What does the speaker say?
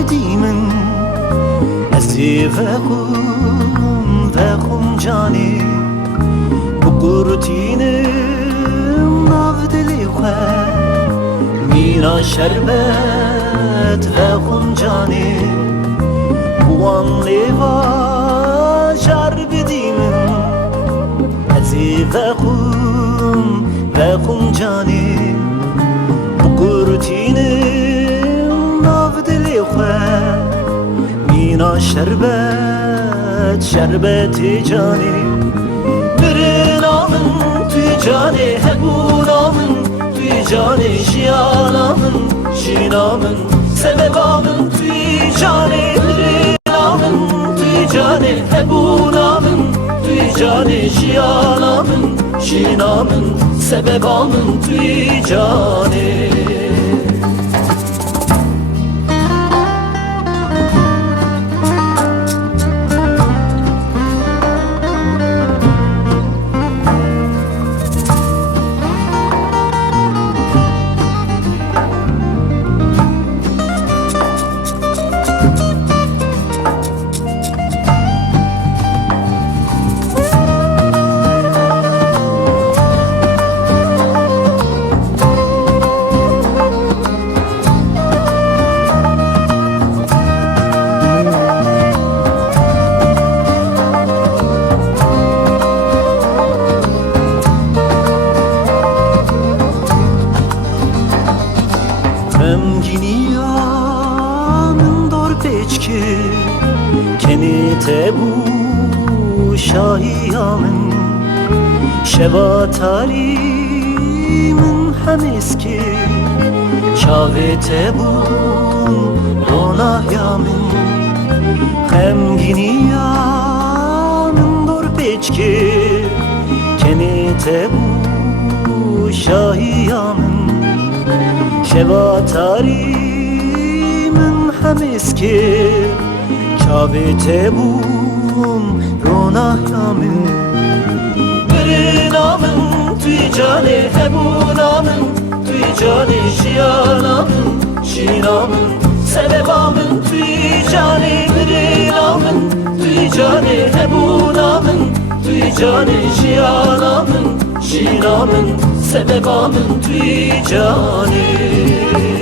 بديمن فاخم جاني بقرتين نافد لخوا مينا شربت فاخم جاني وان لوا شرب ديمن فاخم جاني بقرتين مینا شربت جانی برنامن توی جانی هبونامن توی جانی شینامن سببامن توی جانی برنامن توی جانی هبونامن توی جانی شینامن سببامن توی جانی Emginiyanın dor peçki Kenite bu şahiyamın Şevat alimin hem eski Şavete bu ronahyamın Emginiyanın dor peçki Kenite bu şahiyamın شباتاریمن همیسکی چاویته بوم روناهیامن برنامن توی جانی هبونامن توی جانی شینامن سببامن توی جانی برنامن توی جانی هبونامن توی جانی شینامن sebebamın توی جانی